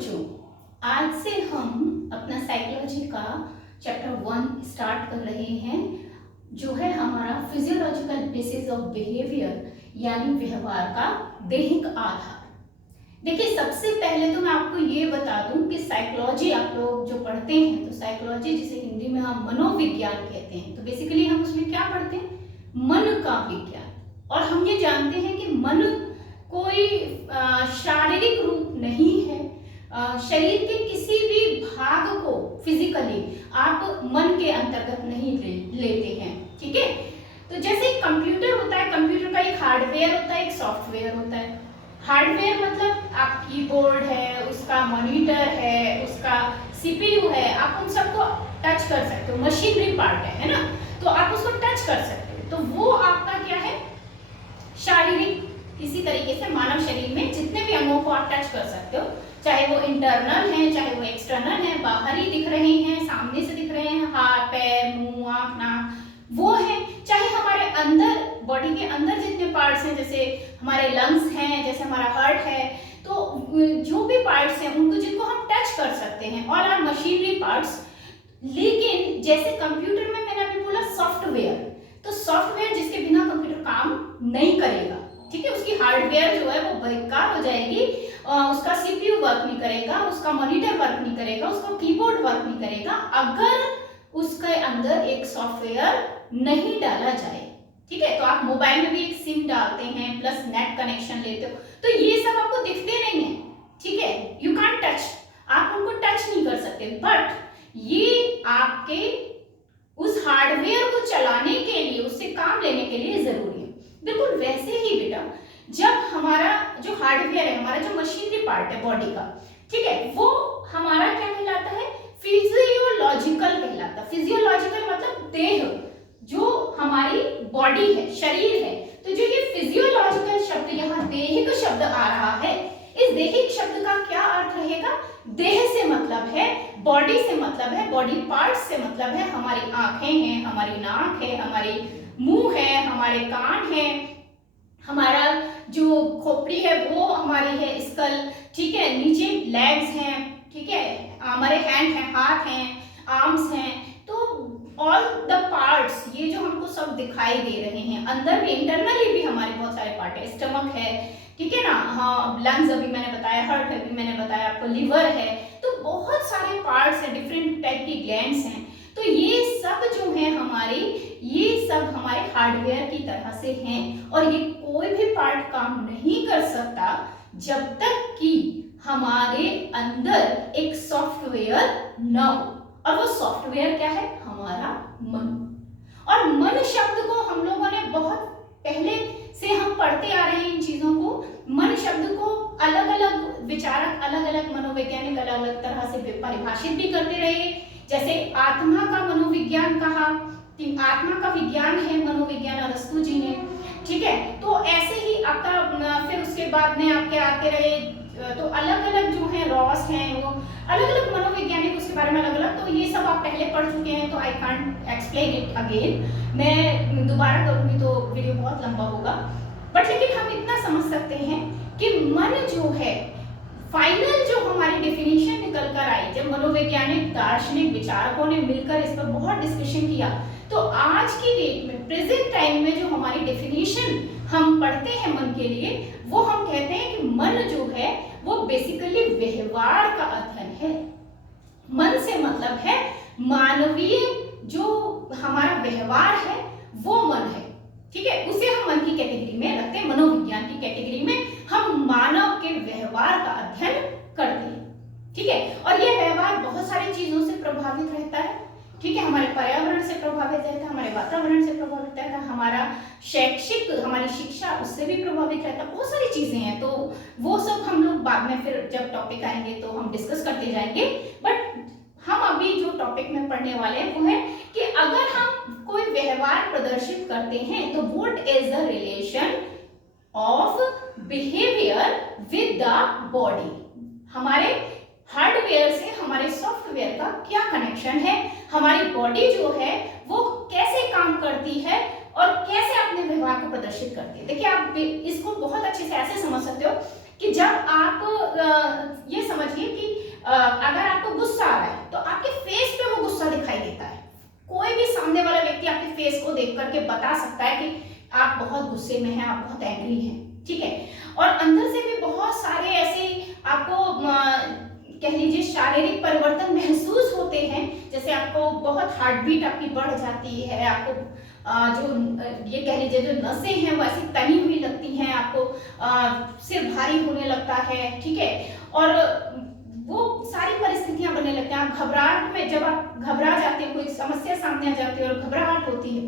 बच्चों, आज से हम अपना साइकोलॉजी का चैप्टर 1 स्टार्ट कर रहे हैं, जो है हमारा फिजियोलॉजिकल बेसिस ऑफ बिहेवियर, यानी व्यवहार का दैहिक आधार। देखिए, सबसे पहले तो मैं आपको ये बता दूं कि साइकोलॉजी आप लोग जो पढ़ते हैं, तो साइकोलॉजी जिसे हिंदी में हम मनोविज्ञान कहते हैं, तो बेसिकली हम उसमें क्या पढ़ते हैं? मन का विज्ञान। और हम ये जानते हैं कि मन कोई शारीरिक रूप नहीं है। शरीर के किसी भी भाग को फिजिकली आप मन के अंतर्गत नहीं लेते हैं, ठीक है। तो जैसे कंप्यूटर होता है, कंप्यूटर का एक हार्डवेयर होता है, एक सॉफ्टवेयर होता है। हार्डवेयर मतलब आप कीबोर्ड है, उसका मॉनिटर है, उसका सीपीयू है, आप उन सबको टच कर सकते हो, मशीनरी पार्ट है ना, तो आप उसको टच कर सकते हो। तो वो आपका क्या है? शारीरिक, किसी तरीके से मानव शरीर में जितने भी अंगों को आप टच कर सकते हो, चाहे वो इंटरनल है, चाहे वो एक्सटर्नल है, बाहरी दिख रहे हैं, सामने से दिख रहे हैं, हाथ, पैर, मुंह, आंख, नाक, वो है, चाहे हमारे अंदर बॉडी के अंदर जितने पार्ट्स हैं, जैसे हमारे लंग्स हैं, जैसे हमारा हार्ट है, तो जो भी पार्ट्स हैं उनको, जिनको हम टच कर सकते हैं, ऑल आर मशीनरी पार्ट्स। लेकिन जैसे कंप्यूटर में मैंने अभी बोला सॉफ्टवेयर, तो सॉफ्टवेयर जिसके बिना कंप्यूटर काम नहीं करेगा, ठीक है, उसकी हार्डवेयर जो है वो बेकार हो जाएगी, उसका सीपीयू वर्क नहीं करेगा, उसका मॉनिटर वर्क नहीं करेगा, उसका कीबोर्ड वर्क नहीं करेगा, अगर उसके अंदर एक सॉफ्टवेयर नहीं डाला जाए, ठीक है। तो आप मोबाइल में भी एक सिम डालते हैं, प्लस नेट कनेक्शन लेते हो, तो ये सब आपको दिखते नहीं है, ठीक है, यू कांट टच, आप उनको टच नहीं कर सकते, बट ये आपके उस हार्डवेयर को चलाने के लिए, उससे काम लेने के लिए जरूरी है। बिल्कुल वैसे ही बेटा, जब हमारा जो हार्डवेयर है, हमारा जो मशीनरी पार्ट है बॉडी का, ठीक है, वो हमारा क्या कहलाता है? फिजियोलॉजिकल कहलाता है। फिजियोलॉजिकल मतलब देह, जो हमारी बॉडी है, शरीर है। तो जो ये फिजियोलॉजिकल शब्द, यहाँ देहिक शब्द आ रहा है, इस देहिक शब्द का क्या अर्थ रहेगा? देह से मतलब है, बॉडी से मतलब है, बॉडी पार्ट्स से मतलब है, हमारी आंखें हैं, हमारी नाक है, हमारी मुंह है, हमारे कान है, हमारा जो खोपड़ी है वो हमारी है, स्कल, ठीक है, नीचे लेग्स हैं, ठीक है, हमारे हैंड हैं, हाथ हैं, आर्म्स हैं, तो ऑल द पार्ट्स, ये जो हमको सब दिखाई दे रहे हैं, अंदर भी इंटरनली भी हमारे बहुत सारे पार्ट है, स्टमक है, ठीक है ना, हाँ, लंग्स अभी मैंने बताया, हार्ट अभी मैंने बताया आपको, लिवर है, तो बहुत सारे पार्ट्स हैं, डिफरेंट टाइप की ग्लैंड्स हैं। तो ये सब जो है हमारी, ये सब हमारे हार्डवेयर की तरह से हैं, और ये कोई भी पार्ट काम नहीं कर सकता जब तक कि हमारे अंदर एक सॉफ्टवेयर न हो, और वो सॉफ्टवेयर क्या है? हमारा मन। और मन शब्द को हम लोगों ने बहुत पहले से हम पढ़ते आ रहे हैं इन चीजों को। मन शब्द को अलग अलग विचारक, अलग अलग मनोवैज्ञानिक अलग अलग तरह से परिभाषित भी करते रहे। जैसे आत्मा का मनोविज्ञान कहा, आत्मा का विज्ञान है मनोविज्ञान, अरस्तु जी ने, ठीक है। तो ऐसे ही आपका फिर उसके बाद में आपके आते रहे, तो अलग अलग जो है रॉस हैं, वो अलग अलग मनोवैज्ञानिक, उसके बारे में अलग अलग, तो ये सब आप पहले पढ़ चुके हैं, तो I can't explain it again. मैं दोबारा करूंगी तो वीडियो बहुत लंबा होगा, बट लेकिन हम इतना समझ सकते हैं कि मन जो है, फाइनल जो हमारी डेफिनेशन निकल कर आई, जब मनोवैज्ञानिक दार्शनिक विचारकों ने मिलकर इस पर बहुत डिस्कशन किया, तो आज की डेट में, प्रेजेंट टाइम में, जो हमारी डेफिनेशन हम पढ़ते हैं मन के लिए, वो हम कहते हैं कि मन जो है वो बेसिकली व्यवहार का अध्ययन है। मन से मतलब है मानवीय जो हमारा व्यवहार है, वो मन है, ठीक है, उसे हम मन की कैटेगरी में रखते हैं, मनोविज्ञान की कैटेगरी में हम मानव के व्यवहार का अध्ययन करते हैं, ठीक है। और यह व्यवहार बहुत सारी चीजों से प्रभावित रहता है, ठीक है, हमारे पर्यावरण से प्रभावित रहता है, हमारे वातावरण से प्रभावित रहता है, हमारा शैक्षिक, हमारी शिक्षा, उससे भी प्रभावित रहता है, बहुत सारी चीजें हैं। तो वो सब हम लोग बाद में फिर जब टॉपिक आएंगे तो हम डिस्कस करते जाएंगे, बट हम अभी जो टॉपिक में पढ़ने वाले हैं वो है कि अगर हम कोई व्यवहार प्रदर्शित करते हैं, तो what is the relation of behaviour with the body, हमारे हार्डवेयर से हमारे सॉफ्टवेयर का क्या कनेक्शन है, हमारी बॉडी जो है वो कैसे काम करती है और कैसे अपने व्यवहार को प्रदर्शित करती है। देखिए, आप इसको बहुत अच्छे से ऐसे समझ सकते हो कि जब आप ये समझिए कि अगर आपको गुस्सा आ रहा है तो आपके फेस पे वो गुस्सा दिखाई देता है। कोई भी सामने वाला व्यक्ति आपके फेस को देख करके बता सकता है कि आप बहुत गुस्से में हैं, आप बहुत एंग्री हैं, ठीक है। और अंदर से भी बहुत सारे ऐसे आपको कह लीजिए शारीरिक परिवर्तन महसूस होते हैं, जैसे आपको बहुत हार्ट बीट आपकी बढ़ जाती है, आपको जो ये कह लीजिए जो नसें हैं वो ऐसी तनी हुई लगती हैं, आपको सिर भारी होने लगता है, ठीक है। और वो सारी परिस्थितियां बनने लगती हैं। आप घबराहट में, जब आप घबरा जाते हैं, कोई समस्या सामने आ जाती है और घबराहट होती है,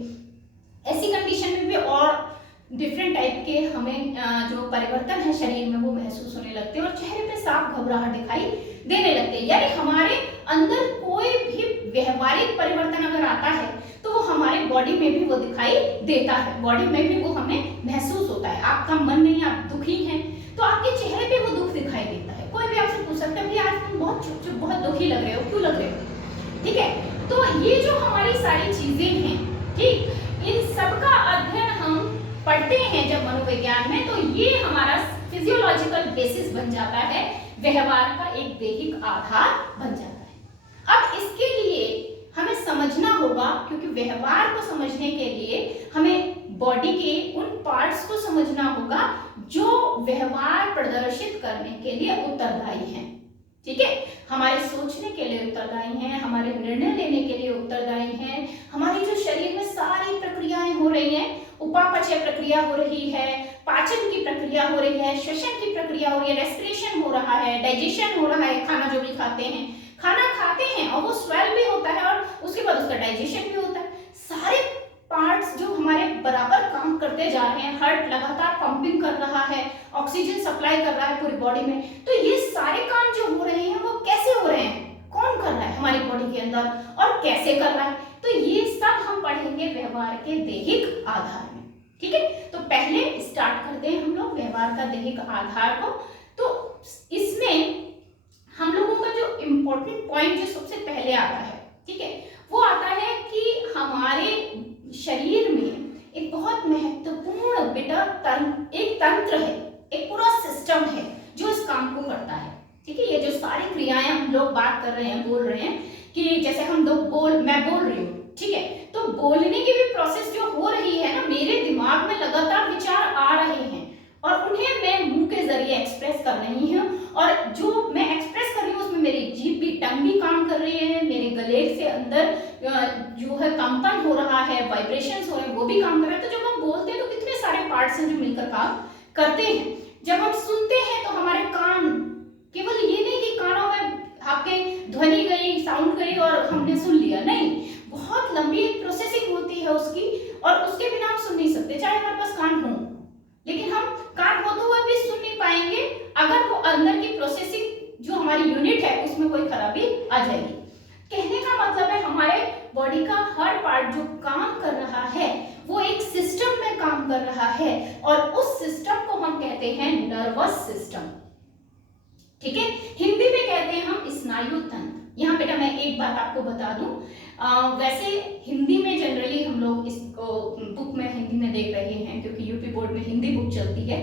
ऐसी कंडीशन में भी और डिफरेंट टाइप के हमें जो परिवर्तन है शरीर में वो महसूस होने लगते हैं और चेहरे पे साफ घबराहट दिखाई देने लगते हैं। यानी हमारे अंदर कोई भी व्यवहारिक परिवर्तन अगर आता है तो वो हमारे बॉडी में भी वो दिखाई देता है, बॉडी में भी वो हमें महसूस होता है। आपका मन नहीं, आप दुखी हैं तो आपके चेहरे पे वो दुख दिखाई देता है। कोई भी आपसे पूछ सकता है भैया आज तुम बहुत चुप चुप बहुत दुखी लग रहे हो, क्यों लग रहे हो, ठीक है। तो ये जो हमारी सारी चीजें हैं, ठीक, इन सबका अध्ययन हम पढ़ते हैं जब मनोविज्ञान में, तो ये हमारा फिजियोलॉजिकल बेसिस बन जाता है, व्यवहार का एक दैहिक आधार बन जाता है। अब इसके लिए हमें समझना होगा, क्योंकि व्यवहार को समझने के लिए हमें बॉडी के उन पार्ट्स को समझना होगा जो व्यवहार प्रदर्शित करने के लिए उत्तरदायी हैं, ठीक है। हमारे सोचने के लिए उत्तरदायी हैं, हमारे निर्णय लेने के लिए उत्तरदायी हैं, हमारी जो शरीर में सारी प्रक्रियाएं हो रही हैं, उपापचय प्रक्रिया हो रही है, पाचन की प्रक्रिया हो रही है, श्वसन की प्रक्रिया हो रही है, रेस्पिरेशन हो रहा है, डाइजेशन हो रहा है, खाना जो भी खाते हैं, खाना खाते हैं और वो स्वेल भी होता है और उसके बाद उसका डाइजेशन भी होता है। सारे पार्ट्स जो हमारे बराबर काम करते जा रहे हैं, हार्ट लगातार पंपिंग कर रहा है, ऑक्सीजन सप्लाई कर रहा है पूरी बॉडी में, तो ये सारे काम जो हो रहे हैं वो कैसे हो रहे हैं, कौन कर रहा है हमारी बॉडी के अंदर और कैसे कर रहा है, तो ये सब हम पढ़ेंगे व्यवहार के दैहिक आधार में, ठीक है। तो पहले स्टार्ट करते हैं हम लोग व्यवहार का दैहिक आधार को। तो इसमें हम लोगों का जो इम्पोर्टेंट पॉइंट जो सबसे पहले आता है, ठीक है, वो आता है कि हमारे शरीर में एक बहुत महत्वपूर्ण एक तंत्र है, एक पूरा सिस्टम है जो इस काम को करता है, ठीक है। ये जो सारी क्रियाएं हम लोग बात कर रहे हैं, बोल रहे हैं, कि जैसे हम दो मैं बोल रही हूँ, ठीक है, तो बोलने की भी प्रोसेस जो हो रही है ना, मेरे दिमाग में लगातार विचार आ रहे हैं और उन्हें मैं मुंह के जरिए एक्सप्रेस कर रही हूँ, और जो मैं एक्सप्रेस कर रही हूँ उसमें मेरी जीभ भी, टंग भी काम कर रही है, मेरे गले से अंदर जो है कंपन हो रहा है, वाइब्रेशंस हो रहे हैं, वो भी काम कर रहे हैं। तो जब हम बोलते हैं तो कितने सारे पार्ट्स हैं जो मिलकर काम करते हैं। जब हम सुनते हैं तो हमारे कान, केवल ये नहीं कि कानों में आपके ध्वनि गई, साउंड गई और हमने सुन लिया, नहीं, बहुत लंबी प्रोसेसिंग होती है उसकी, और उसके बिना हम सुन नहीं सकते, चाहे हमारे पास कान हो, लेकिन हम कान होते हुए भी सुन नहीं पाएंगे अगर वो अंदर की प्रोसेसिंग जो हमारी यूनिट है उसमें कोई खराबी आ जाएगी। कहने का मतलब है हमारे बॉडी का हर पार्ट जो काम कर रहा है वो एक सिस्टम में काम कर रहा है, और उस सिस्टम को हम कहते हैं नर्वस सिस्टम, ठीक है। हिंदी में कहते हैं हम स्नायु तंत्र। यहाँ बेटा मैं एक बात आपको बता दूं, वैसे हिंदी में जनरली हम लोग इसको बुक में हिंदी में देख रहे हैं क्योंकि यूपी बोर्ड में हिंदी बुक चलती है,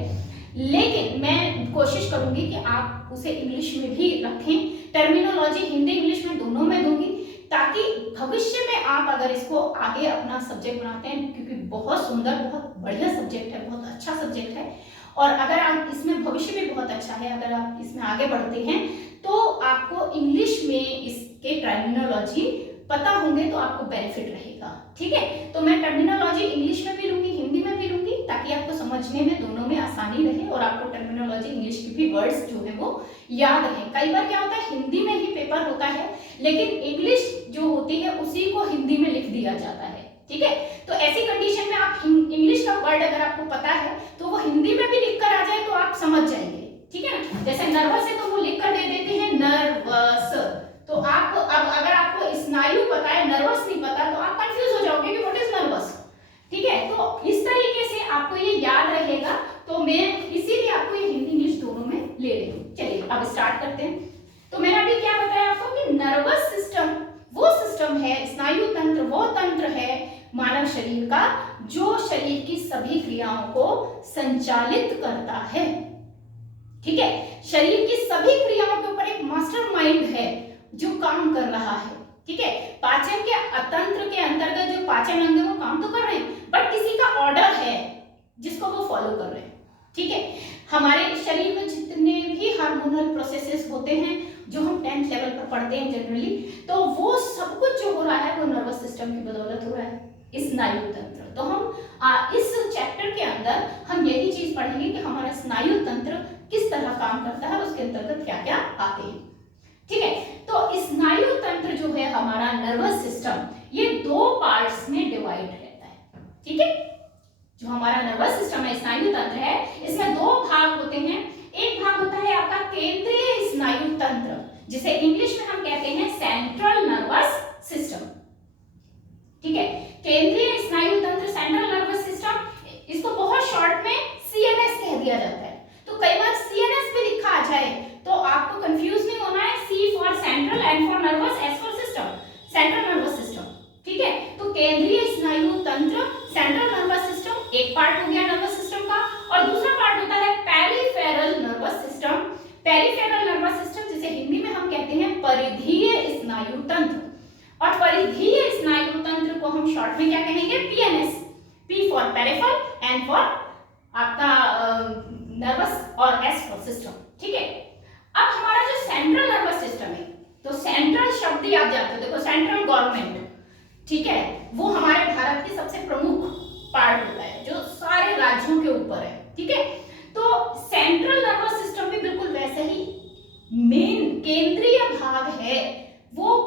लेकिन मैं कोशिश करूंगी कि आप उसे इंग्लिश में भी रखें। टर्मिनोलॉजी हिंदी इंग्लिश में दोनों में दूंगी, ताकि भविष्य में आप अगर इसको आगे अपना सब्जेक्ट बनाते हैं, क्योंकि बहुत सुंदर, बहुत बढ़िया सब्जेक्ट है, बहुत अच्छा सब्जेक्ट है, और अगर आप इसमें भविष्य भी बहुत अच्छा है, अगर आप इसमें आगे बढ़ते हैं तो आपको इंग्लिश में इसके टर्मिनोलॉजी पता होंगे तो आपको बेनिफिट रहेगा, ठीक है। तो मैं टर्मिनोलॉजी इंग्लिश में भी लूंगी, हिंदी में भी लूंगी, ताकि आपको समझने में दोनों में आसानी रहे और आपको टर्मिनोलॉजी इंग्लिश की भी वर्ड्स जो है वो याद रहे। कई बार क्या होता है हिंदी में ही पेपर होता है लेकिन इंग्लिश जो होती है उसी को हिंदी में लिख दिया जाता है, ठीक है। तो ऐसी कंडीशन में आप इंग्लिश का वर्ड अगर आपको पता है तो वो हिंदी में भी लिख कर आ जाए तो आप समझ जाएंगे, ठीक है ना। जैसे नर्वस है तो वो लिख कर दे देते हैं नर्वस, तो आप अब अगर आपको स्नायु पता है, नर्वस नहीं पता, तो आप कंफ्यूज हो जाओगे कि व्हाट इज नर्वस, ठीक है। तो इस तरीके से आपको ये याद रहेगा, तो मैं इसीलिए आपको ये हिंदी इंग्लिश दोनों में ले रही हूँ। चलिए अब स्टार्ट करते हैं। तो मैंने अभी क्या बताया आपको कि नर्वस सिस्टम वो सिस्टम है, स्नायु तंत्र वो तंत्र है मानव शरीर का जो शरीर की सभी क्रियाओं को संचालित करता है, ठीक है। शरीर की सभी क्रियाओं के ऊपर एक मास्टरमाइंड है, जो काम कर रहा है, ठीक है। पाचन के तंत्र के अंतर्गत जो पाचन अंग है वो काम तो कर रहे हैं, बट किसी का ऑर्डर है जिसको वो फॉलो कर रहे हैं, ठीक है। हमारे शरीर में जितने भी हार्मोनल प्रोसेसेस होते हैं जो हम 10th लेवल पर पढ़ते हैं जनरली, तो वो सब कुछ जो हो रहा है वो नर्वस सिस्टम की बदौलत हो रहा है, स्नायु तंत्र। तो हम इस चैप्टर के अंदर हम यही चीज पढ़ेंगे कि हमारा स्नायु तंत्र किस तरह काम करता है, उसके अंतर्गत क्या क्या आते हैं, ठीक है। तो स्नायु तंत्र जो है हमारा नर्वस सिस्टम, ये 2 पार्ट्स में डिवाइड रहता है, ठीक है। जो हमारा नर्वस सिस्टम है, स्नायु तंत्र है, इसमें 2 भाग होते हैं। एक भाग होता है आपका केंद्रीय स्नायु तंत्र, जिसे इंग्लिश में हम कहते हैं सेंट्रल नर्वस सिस्टम, ठीक है। केंद्रीय स्नायु तंत्र, सेंट्रल नर्वस सिस्टम, इसको बहुत शॉर्ट में सीएनएस कह दिया जाता है। तो कई बार सीएनएस भी लिखा आ जाए तो आपको कंफ्यूज नहीं होना है, C for central, N for nervous, S for system, central nervous system, ठीक है। तो केंद्रीय स्नायु तंत्र, सेंट्रल नर्वस सिस्टम एक पार्ट हो गया नर्वस सिस्टम का, और दूसरा पार्ट होता है peripheral nervous system. Peripheral nervous system जिसे हिंदी में हम कहते हैं परिधीय स्नायु तंत्र, और परिधीय स्नायु तंत्र को हम शॉर्ट में क्या कहेंगे, PNS, P for peripheral, N for आपका नर्वस और एस फॉर सिस्टम, ठीक है। अब हमारा जो सेंट्रल नर्वस सिस्टम है, तो सेंट्रल शब्द याद जानते हो, देखो सेंट्रल गवर्नमेंट, ठीक है, वो हमारे भारत की सबसे प्रमुख पार्ट होता है जो सारे राज्यों के ऊपर है, ठीक है। तो सेंट्रल नर्वस सिस्टम भी बिल्कुल वैसे ही मेन केंद्रीय भाग है, वो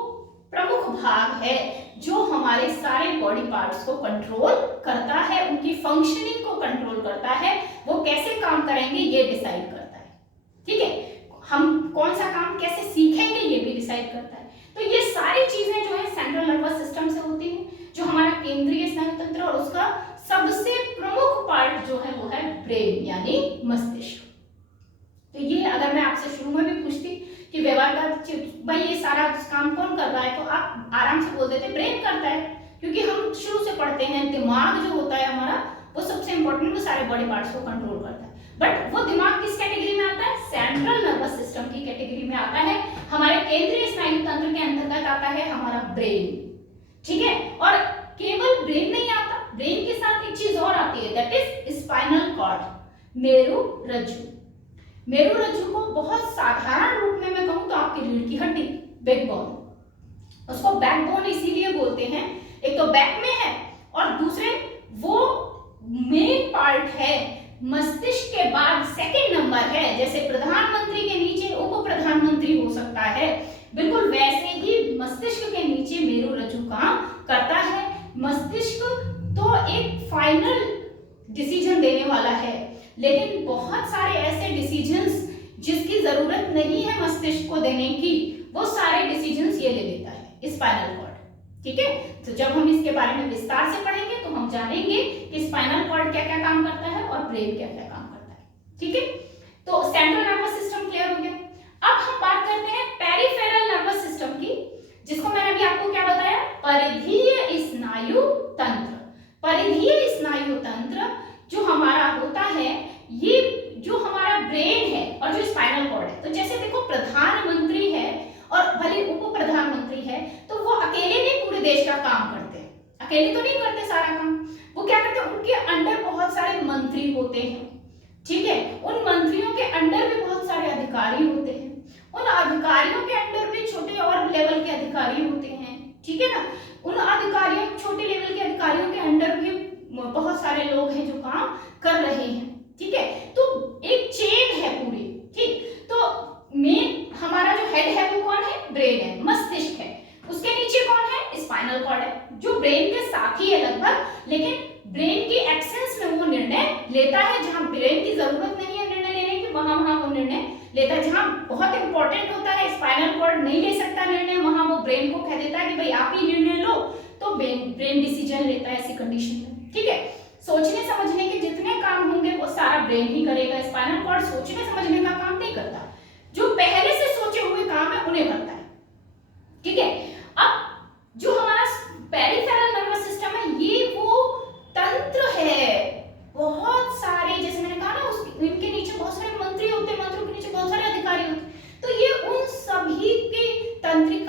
प्रमुख भाग है जो हमारे सारे बॉडी पार्ट्स को कंट्रोल करता है, उनकी फंक्शनिंग को कंट्रोल करता है, वो कैसे काम करेंगे ये डिसाइड करता है, ठीक है। हम कौन सा काम कैसे सीखेंगे ये भी डिसाइड करता है। तो ये सारी चीजें जो है सेंट्रल नर्वस सिस्टम से होती हैं, जो हमारा केंद्रीय स्नायु तंत्र, और उसका सबसे प्रमुख पार्ट जो है वो है ब्रेन यानी मस्तिष्क। तो ये अगर मैं आपसे शुरू में भी पूछती कि व्यवहार का भाई ये सारा काम कौन कर रहा है, तो आप आराम से बोल देते ब्रेन करता है, क्योंकि हम शुरू से पढ़ते हैं दिमाग जो होता है हमारा वो सबसे इंपॉर्टेंट, वो सारे बॉडी पार्ट्स को कंट्रोल करता है। बट वो दिमाग किस कैटेगरी में आता है, सेंट्रल नर्वस सिस्टम की कैटेगरी में आता है। हमारे केंद्रीय स्नायु तंत्र के अंतर्गत आता है हमारा ब्रेन, ठीक है। और केवल ब्रेन नहीं आता, ब्रेन के साथ एक चीज और आती है, दैट इज स्पाइनल कॉर्ड, मेरुरज्जु। मेरुरज्जु को बहुत साधारण रूप में मैं कहूं तो आपकी रीढ़ की हड्डी, बैकबोन, उसको बैकबोन इसीलिए बोलते हैं, एक तो बैक में है और दूसरे वो मेन पार्ट है, मस्तिष्क के बाद सेकंड नंबर है। जैसे प्रधानमंत्री के नीचे उप प्रधानमंत्री हो सकता है, बिल्कुल वैसे ही मस्तिष्क के नीचे मेरुरज्जु काम करता है। मस्तिष्क तो एक फाइनल डिसीजन देने वाला है, लेकिन बहुत सारे ऐसे डिसीजंस जिसकी जरूरत नहीं है मस्तिष्क को देने की, वो सारे डिसीजंस ये ले लेता है स्पाइनल कॉर्ड, ठीक है। तो जब हम इसके बारे में विस्तार से पढ़ेंगे तो हम जानेंगे कि स्पाइनल कॉर्ड क्या क्या काम करता है और ब्रेन क्या क्या काम करता है, ठीक है। तो सेंट्रल नर्वस सिस्टम क्लियर हो गया। अब हम बात करते हैं पेरिफेरल नर्वस सिस्टम की, जिसको मैंने अभी आपको क्या बताया, परिधीय स्नायु तंत्र। परिधीय स्नायु तंत्र जो हमारा होता है, ये जो हमारा ब्रेन है और जो स्पाइनल कॉर्ड है, तो जैसे देखो प्रधानमंत्री है और भले उप प्रधानमंत्री है, तो वो अकेले नहीं पूरे देश का काम करते, अकेले तो नहीं करते सारा काम, वो क्या करते हैं, उनके अंडर बहुत सारे मंत्री होते हैं, ठीक है। उन मंत्रियों के अंडर भी बहुत सारे अधिकारी होते हैं, उन अधिकारियों के अंडर भी छोटे और लेवल के अधिकारी होते हैं, ठीक है ना। उन अधिकारियों, छोटे लेवल के अधिकारियों के अंडर भी बहुत सारे लोग हैं जो काम कर रहे हैं, ठीक है। तो एक चेन है पूरी, ठीक। तो मेन हमारा जो हेड है वो कौन है, ब्रेन है, मस्तिष्क है, उसके नीचे कौन है, स्पाइनल कॉर्ड है, जो ब्रेन के साथ ही है लगभग, लेकिन ब्रेन की एब्सेंस में वो निर्णय लेता है। जहां ब्रेन की जरूरत नहीं है निर्णय लेने की, वहां वो निर्णय लेता है। जहां बहुत इंपॉर्टेंट होता है, स्पाइनल कॉर्ड नहीं ले सकता निर्णय, वहां वो ब्रेन को कह देता है कि भाई आप ही निर्णय लो, तो ब्रेन डिसीजन लेता है ऐसी कंडीशन में, ठीक है। सोचने समझने के जितने काम होंगे वो सारा ब्रेन ही करेगा। स्पाइनल कॉर्ड सोचने समझने का काम नहीं करता, जो पहले से सोचे हुए काम है उन्हें करता है, ठीक है। अब जो हमारा पेरिफेरल नर्वस सिस्टम है, ये वो तंत्र है, बहुत सारे, जैसे मैंने कहा ना, इनके नीचे बहुत सारे मंत्री होते हैं, मंत्रियों के नीचे बहुत सारे अधिकारी होते हैं, तो ये उन सभी के तंत्रिका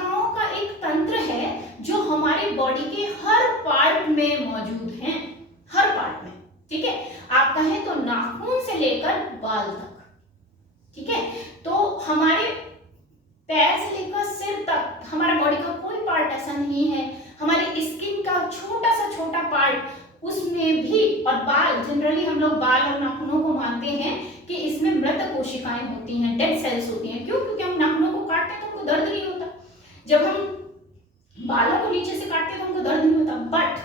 हमारे बॉडी का कोई पार्ट ऐसा नहीं है, हमारी स्किन का छोटा सा छोटा पार्ट उसमें भी, और बाल, जनरली हम लोग बाल और नाखूनों को मानते हैं कि इसमें मृत कोशिकाएं होती हैं, डेड सेल्स होती हैं। क्यों? क्योंकि हम नाखूनों को काटते हैं तो हमको दर्द नहीं होता, जब हम बालों को नीचे से काटते हैं तो हमको दर्द नहीं होता, बट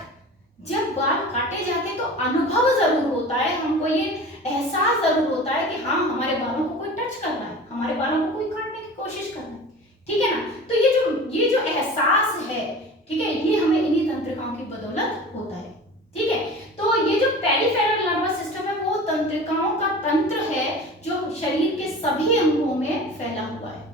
जब बाल काटे जाते हैं तो अनुभव जरूर होता है, हमको ये एहसास जरूर होता है कि हाँ हमारे बालों को कोई टच कर रहा है, हमारे बालों को कोई काटने की कोशिश कर रहा है, ठीक है ना। तो ये जो एहसास है, ठीक है, ये हमें इन्हीं तंत्रिकाओं की बदौलत होता है, ठीक है। तो ये जो पेरिफेरल नर्वस सिस्टम है वो तंत्रिकाओं का तंत्र है जो शरीर के सभी अंगों में फैला हुआ है।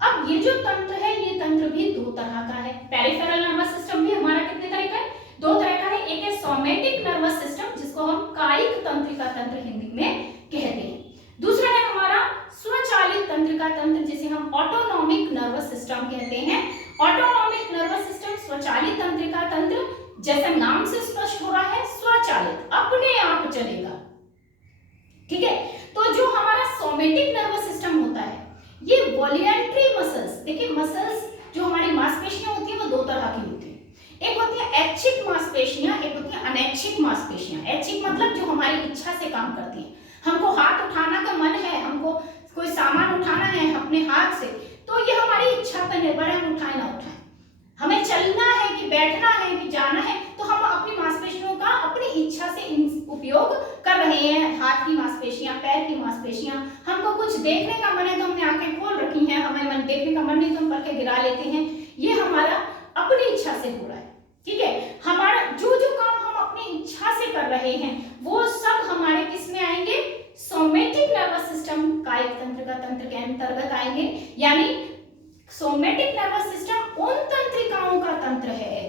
अब ये जो तंत्र है, ये तंत्र भी दो तरह का है। पेरिफेरल नर्वस सिस्टम भी हमारा कितने तरह का है? दो तरह का है। एक है सोमेटिक नर्वस सिस्टम, जिसको हम कायिक तंत्रिका तंत्र हिंदी में कहते हैं। दूसरा है हमारा स्वचालित तंत्रिका तंत्र, जिसे हम ऑटोनॉमिक नर्वस सिस्टम कहते हैं। ऑटोनॉमिक नर्वस सिस्टम, स्वचालित तंत्रिका तंत्र, जैसे नाम से स्पष्ट हो रहा है, स्वचालित, अपने आप चलेगा, ठीक है। तो जो हमारा सोमेटिक नर्वस सिस्टम होता है, ये वॉल्यूंटरी मसल्स, देखिए मसल्स जो हमारी मांसपेशियां होती है वो दो तरह की होती है। एक होती है ऐच्छिक मांसपेशियां, एक होती है अनैच्छिक मांसपेशियां। ऐच्छिक मतलब जो हमारी इच्छा से काम करती है, हमको हाथ उठाना का मन है, हमको कोई सामान उठाना है अपने हाथ से, तो ये हमारी इच्छा पर निर्भर है, हम उठाए ना उठाए। हमें चलना है कि बैठना है कि जाना है, तो हम अपनी मांसपेशियों का अपनी इच्छा से उपयोग कर रहे हैं। हाथ की मांसपेशियां, पैर की मांसपेशियां, हमको कुछ देखने का मन है तो हमने आंखें खोल रखी हैं, हमें मन देखने का मन नहीं तो हम पलकें गिरा लेते हैं। ये हमारा अपनी इच्छा से हो रहा है, ठीक है। हमारा जो जो काम हम अपनी इच्छा से कर रहे हैं वो सब हमारे किस में आएंगे? सोमेटिक नर्वस सिस्टम, कायिक तंत्र का तंत्र के अंतर्गत आएंगे। यानी सोमेटिक नर्वस सिस्टम उन तंत्रिकाओं का तंत्र है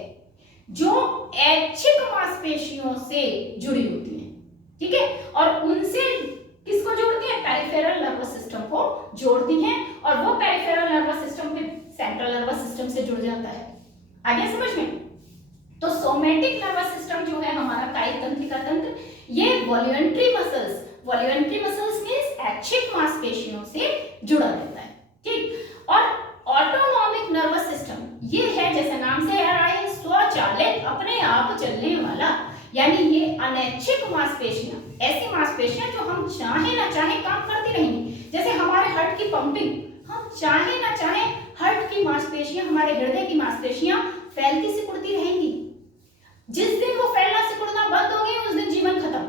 जो ऐच्छिक मांसपेशियों से जुड़ी होती हैं, ठीक है, और उनसे किसको जोड़ती है? पेरिफेरल नर्वस सिस्टम को जोड़ती हैं, और वो पेरिफेरल नर्वस सिस्टम फिर सेंट्रल नर्वस सिस्टम से जुड़ जाता है। आगे समझ में? तो सोमेटिक नर्वस सिस्टम जो है हमारा कायिक तंत्रिका तंत्र, ये वॉल्यूंटरी मसल्स मींस ऐच्छिक मांसपेशियों से जुड़ा रहता है, ठीक। और ऑटोनॉमिक नर्वस सिस्टम ये है, जैसे नाम से आ रहा है, स्वचालित, अपने आप चलने वाला। यानी ये अनैच्छिक मांसपेशियां, ऐसी मांसपेशियां जो हम चाहे ना चाहे काम करती रहेंगी। जैसे हमारे हार्ट की पंपिंग, हम चाहे ना चाहे हार्ट की मांसपेशियां, हमारे हृदय की मांसपेशियां फैलती सिकुड़ती रहेंगी। जिस दिन वो फैलना सिकुड़ना बंद हो गई, उस दिन जीवन खत्म,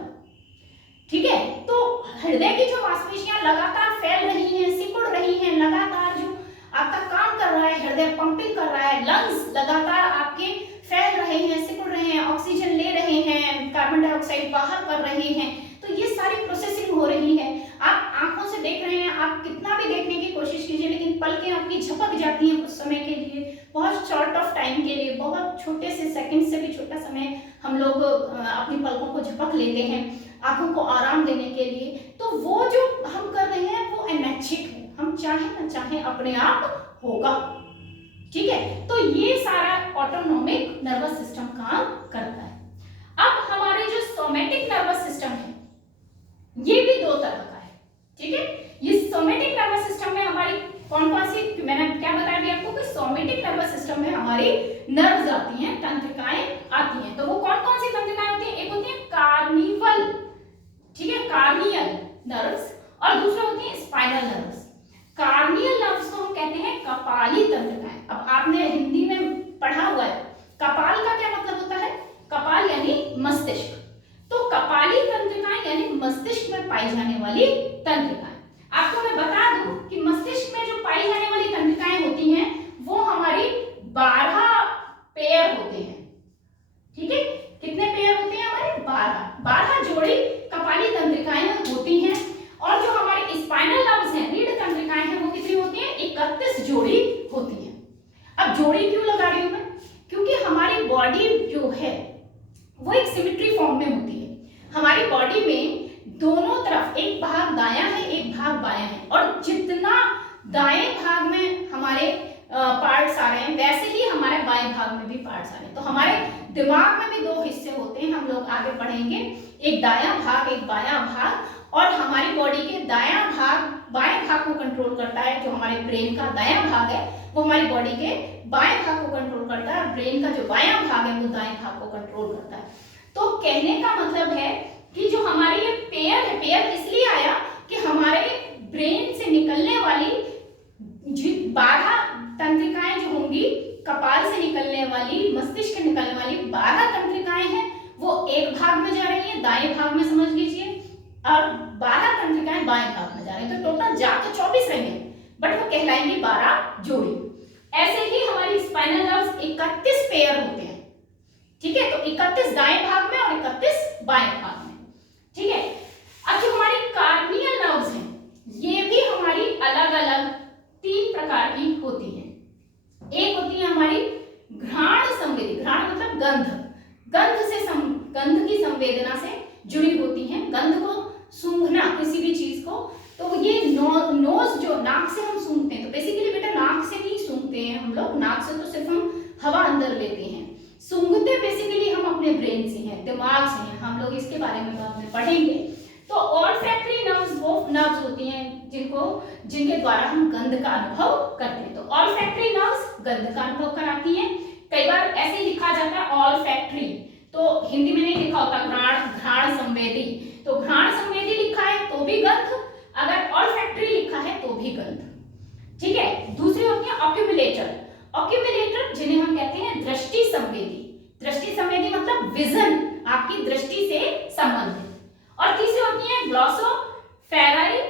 ठीक है। तो हृदय की जो मांसपेशियां लगातार फैल रही हैं, सिकुड़ रही हैं, लगातार जो आपका काम कर रहा है, हृदय पंपिंग कर रहा है, लंग्स लगातार आपके फैल रहे हैं, सिकुड़ रहे हैं, ऑक्सीजन ले रहे हैं, कार्बन डाइऑक्साइड बाहर कर रहे हैं, तो ये सारी प्रोसेसिंग हो रही है। आप आंखों से देख रहे हैं, आप कितना भी देखने की कोशिश कीजिए, लेकिन पलकें आपकी झपक जाती हैं कुछ समय के लिए, बहुत शॉर्ट ऑफ टाइम के लिए, बहुत छोटे से सेकंड से भी छोटा समय हम लोग अपनी पलकों को झपक लेते हैं आंखों को आराम देने के लिए। तो वो जो हम कर रहे हैं वो अनैच्छिक है, हम चाहे ना चाहे अपने आप होगा, ठीक है। तो ये सारा ऑटोनॉमिक नर्वस सिस्टम काम करता है। अब हमारे जो सोमेटिक नर्वस सिस्टम है ये भी दो तरह का है, ठीक है। ये सोमेटिक नर्वस सिस्टम में हमारी कौन कौन सी, मैंने क्या बताया भी आपको कि सोमेटिक नर्वस सिस्टम में हमारी नर्व्स आती हैं, तंत्रिकाएं आती हैं। तो वो कौन कौन सी तंत्रिकाएं होती हैं? एक होती है कार्निवल, ठीक है, कार्नियल नर्व्स, और दूसरा होती है स्पाइनल नर्व्स। कार्नियल नर्व्स को हम कहते हैं कपाली तंत्रिकाएं। अब आपने हिंदी में पढ़ा हुआ है, कपाल का क्या मतलब होता है? कपाल यानी मस्तिष्क, तो कपाली तंत्रिकाएं यानी मस्तिष्क में पाई जाने वाली तंत्रिकाएं। आपको मैं बता दूं कि मस्तिष्क में जो पाई जाने वाली तंत्रिकाएं होती हैं वो हमारी 12 पेयर होते हैं, ठीक है। कितने पेयर होते हैं हमारे? 12 जोड़ी कपाली तंत्रिकाएं होती हैं। और जो हमारी स्पाइनल नर्व्स हैं, रीढ़ तंत्रिकाएं हैं, वो कितनी होती हैं? 31 जोड़ी होती हैं। अब जोड़ी क्यों लगा रही हूं मैं? क्योंकि हमारी बॉडी जो है वो एक सिमेट्री फॉर्म में होती है। हमारी बॉडी में दोनों तरफ, एक भाग दायां है, एक भाग बायां है, और जितना दाएं भाग में हमारे पार्ट्स आ रहे हैं वैसे ही हमारे बाएं भाग में भी पार्ट्स आ रहे हैं। तो हमारे दिमाग में भी दो हिस्से होते हैं, हम लोग आगे पढ़ेंगे, एक दायां भाग, एक बायां भाग। और हमारी बॉडी के दायां भाग बाएं भाग भाग को कंट्रोल करता है, जो हमारे ब्रेन का दायां भाग है वो हमारी बॉडी के बाएं भाग को कंट्रोल करता है, और ब्रेन का जो बायां भाग है वो दाएं भाग को कंट्रोल करता है। तो कहने का मतलब है कि जो हमारी ये पेयर है, पेयर इसलिए आया कि हमारे ब्रेन से निकलने वाली 12 तंत्रिकाएं जो होंगी, कपाल से निकलने वाली, मस्तिष्क से निकलने वाली 12 तंत्रिकाएं हैं, वो एक भाग में जा रही है, दाएं भाग में समझ लीजिए, और 12 तंत्रिकाएं बाएं भाग में जा रही है। तो टोटल जा तो 24 रहेंगे, बट वो कहलाएंगी 12 जोड़ी। ऐसे ही हमारी स्पाइनल नर्व्स 31 पेयर होते हैं, ठीक है। तो 31 दाएं भाग में और 31 बाएं भाग में, ठीक है। अब जो हमारी कार्नियल नर्व्स हैं, ये भी हमारी अलग अलग 3 प्रकार की होती हैं। एक होती है हमारी घ्राण संवेदी, घ्राण मतलब गंध, गंध की संवेदना से जुड़ी होती हैं, गंध को सूंघना किसी भी चीज को। तो ये नोज जो नाक से हम सूंघते हैं, तो बेसिकली बेटा नाक से नहीं सूंघते हैं हम लोग, नाक से तो सिर्फ हम हवा अंदर लेते हैं, सूंघते बेसिकली हम अपने ब्रेन से हैं, दिमाग से हैं। हम लोग इसके बारे में बाद में पढ़ेंगे। तो ऑल्फैक्टरी नर्व्स वो नर्व्स होती हैं जिनके द्वारा हम गंध का अनुभव करते हैं। तो ऑल्फैक्टरी नर्व्स गंध का अनुभव कराती हैं। कई बार ऐसे ही लिखा जाता है ऑल्फैक्टरी, तो हिंदी में नहीं लिखा होता घ्राण संवेदी, तो घ्राण संवेदी लिखा है तो भी गंध, अगर ऑल्फैक्टरी लिखा है तो भी गंध, ठीक है। दूसरी होती है ऑक्यूमुलेटर, ऑक्यूमुलेटर जिन्हें हम कहते हैं दृष्टि संवेदी, दृष्टि संवेदी मतलब विजन, आपकी दृष्टि से संबंधित। और तीसरी होती है ग्लॉसोफेरेंगल,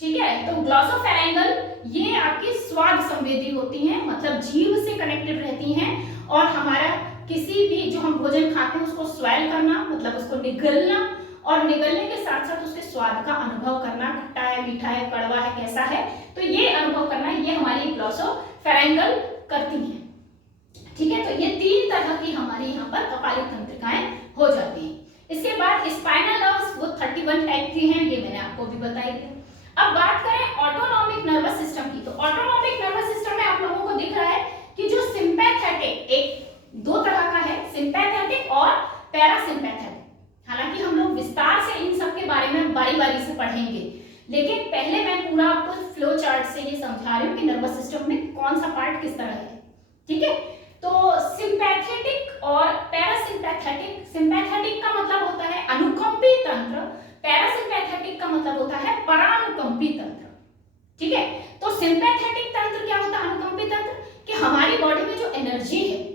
ठीक है। तो ग्लॉसोफेरेंगल ये आपकी स्वाद संवेदी होती हैं, मतलब जीभ से कनेक्टेड रहती हैं, और हमारा किसी भी जो हम भोजन खाते हैं उसको स्वेल करना, मतलब उसको निगलना, और निगलने के साथ साथ उसके स्वाद का अनुभव करना, खट्टा है, मीठा है, कड़वा है, कैसा है, तो ये अनुभव करना, ये हमारी ग्लॉसोफेरेंगल करती हैं, ठीक है। तो ये 3 तरह की हमारी यहाँ पर कपाली तंत्रिकाएं हो जाती हैं। इसके बाद स्पाइनल नर्व्स वो 31 टाइप की हैं, ये मैंने आपको भी बताई थी। अब बात करें ऑटोनॉमिक नर्वस सिस्टम की, तो ऑटोनॉमिक नर्वस सिस्टम में आप लोगों को दिख रहा है कि जो सिंपैथेटिक, एक 2 तरह का है, सिंपैथेटिक और पैरासिम्पैथेटिक। हालांकि हम लोग विस्तार से इन सब के बारे में बारी बारी से पढ़ेंगे, लेकिन पहले मैं पूरा आपको फ्लो चार्ट से ये समझा रही हूँ कि नर्वस सिस्टम में कौन सा पार्ट किस तरह है, ठीक है। तो सिंपैथेटिक और पैरासिम्पैथेटिक, सिंपैथेटिक का मतलब होता है अनुकंपी तंत्र, पैरासिम्पैथेटिक का मतलब होता है परानुकंपी तंत्र, ठीक है। तो सिंपैथेटिक तंत्र क्या होता है, अनुकंपी तंत्र, कि हमारी बॉडी में जो एनर्जी है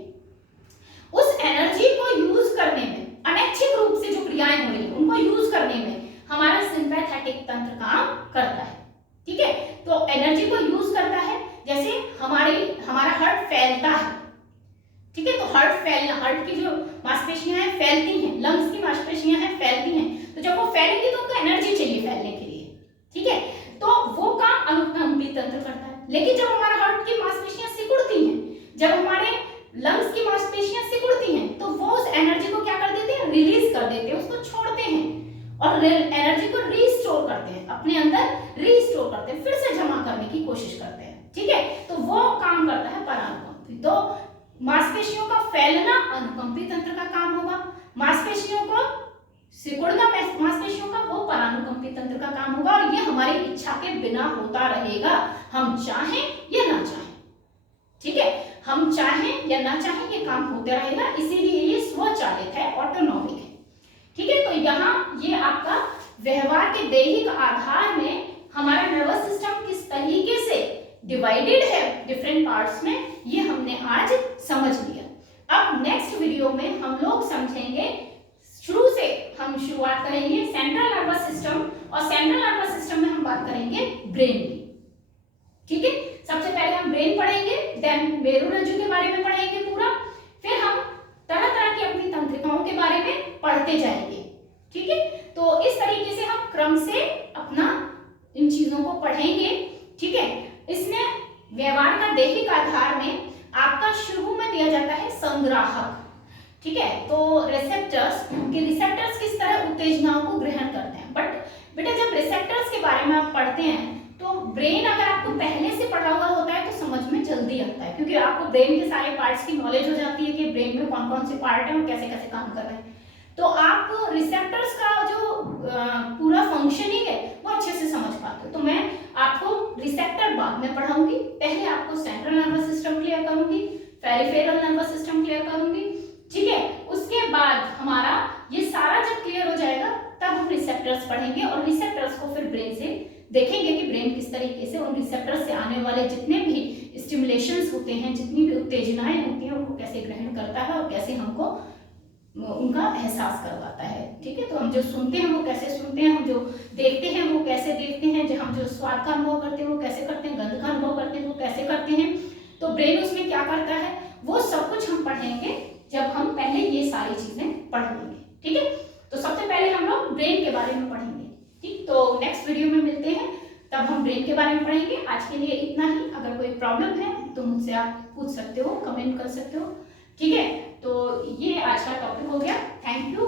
उस एनर्जी को यूज करने में, अनैच्छिक रूप से जो क्रियाएं हो रही है उनको यूज करने में हमारा सिंपैथेटिक तंत्र काम करता है, ठीक है। तो एनर्जी को यूज करता है, जैसे हमारा हार्ट फैलता है, ठीक है। तो हार्ट की जो मांसपेशियां हैं फैलती हैं, लंग्स की मांसपेशियां हैं फैलती हैं, तो जब वो फैलेंगी तो उनको एनर्जी चाहिए फैलने के लिए, ठीक है। तो वो काम अनुकंपी तंत्र करता है। लेकिन जब हमारा हार्ट की मांसपेशियां सिकुड़ती हैं, जब हमारे लंग्स की मांसपेशियां सिकुड़ती हैं, तो वो उस एनर्जी को क्या कर देते हैं, रिलीज कर देते हैं, उसको छोड़ते हैं और एनर्जी को रीस्टोर करते हैं, अपने अंदर रीस्टोर करते हैं, फिर से जमा करने की कोशिश करते हैं, ठीक है। तो वो काम करता है परानुकंपी। तो मांसपेशियों का फैलना अनुकंपी तंत्र का काम होगा, मांसपेशियों को सिकुड़ना मांसपेशियों का वो परानुकंपी तंत्र का काम होगा, और ये हमारी इच्छा के बिना होता रहेगा, हम चाहें या ना चाहें, ठीक है। हम चाहें या ना चाहें ये काम होते रहेगा, इसीलिए ये स्वचालित है, ऑटोनॉमिक है, ठीक है। तो यहाँ ये आपका व्यवहार के दैहिक आधार में हमारा नर्वस सिस्टम किस तरीके से डिवाइडेड है डिफरेंट पार्ट्स में, ये हमने आज समझ लिया। अब नेक्स्ट वीडियो में हम लोग समझेंगे, शुरू से हम शुरुआत करेंगे सेंट्रल नर्वस सिस्टम, और सेंट्रल नर्वस सिस्टम में हम बात करेंगे ब्रेन की, ठीक है। सबसे पहले हम ब्रेन पढ़ेंगे, देन मेरुरज्जु के बारे में पढ़ेंगे पूरा, फिर हम तरह तरह की अपनी तंत्रिकाओं के बारे में पढ़ते जाएंगे, ठीक है। तो इस तरीके से हम क्रम से अपना इन चीजों को पढ़ेंगे, ठीक है। इसमें व्यवहार का दैहिक आधार में आपका शुरू में दिया जाता है संग्राहक, ठीक है। तो रिसेप्टर्स किस तरह उत्तेजनाओं को ग्रहण करते हैं, बट बेटा जब रिसेप्टर्स के बारे में आप पढ़ते हैं तो ब्रेन अगर आपको पहले से पढ़ा हुआ होता है तो समझ में जल्दी आता है, क्योंकि आपको ब्रेन के सारे पार्ट्स की नॉलेज हो जाती है कि ब्रेन में कौन कौन से पार्ट हैं और कैसे कैसे काम कर रहे हैं। तो आप रिसेप्टर्स का जो पूरा फंक्शनिंग है आपको सेंट्रल नर्वस सिस्टम क्लियर करूंगी, पेरिफेरल नर्वस सिस्टम क्लियर करूंगी, ठीक है। उसके बाद हमारा ये सारा जब क्लियर हो जाएगा तब हम रिसेप्टर्स पढ़ेंगे और रिसेप्टर्स को फिर ब्रेन से देखेंगे कि ब्रेन किस तरीके से उन रिसेप्टर्स से आने वाले जितने भी स्टिमुलेशंस होते हैं, जितनी भी उत्तेजनाएं होती हैं, उनको कैसे ग्रहण करता है और कैसे हमको उनका एहसास करवाता है, ठीक है। तो हम जो सुनते हैं वो कैसे सुनते हैं, हम जो देखते हैं वो कैसे देखते हैं, जो हम जो स्वाद का अनुभव करते हैं वो कैसे करते हैं, गंध का अनुभव करते हैं वो कैसे करते हैं, तो ब्रेन उसमें क्या करता है वो सब कुछ हम पढ़ेंगे जब हम पहले ये सारी चीजें पढ़ लेंगे, ठीक है। तो सबसे पहले हम लोग ब्रेन के बारे में पढ़ेंगे, ठीक। तो नेक्स्ट वीडियो में मिलते हैं, तब हम ब्रेन के बारे में पढ़ेंगे। आज के लिए इतना ही। अगर कोई प्रॉब्लम है तो मुझसे आप पूछ सकते हो, कमेंट कर सकते हो, ठीक है। तो ये आज का टॉपिक हो गया। Thank you.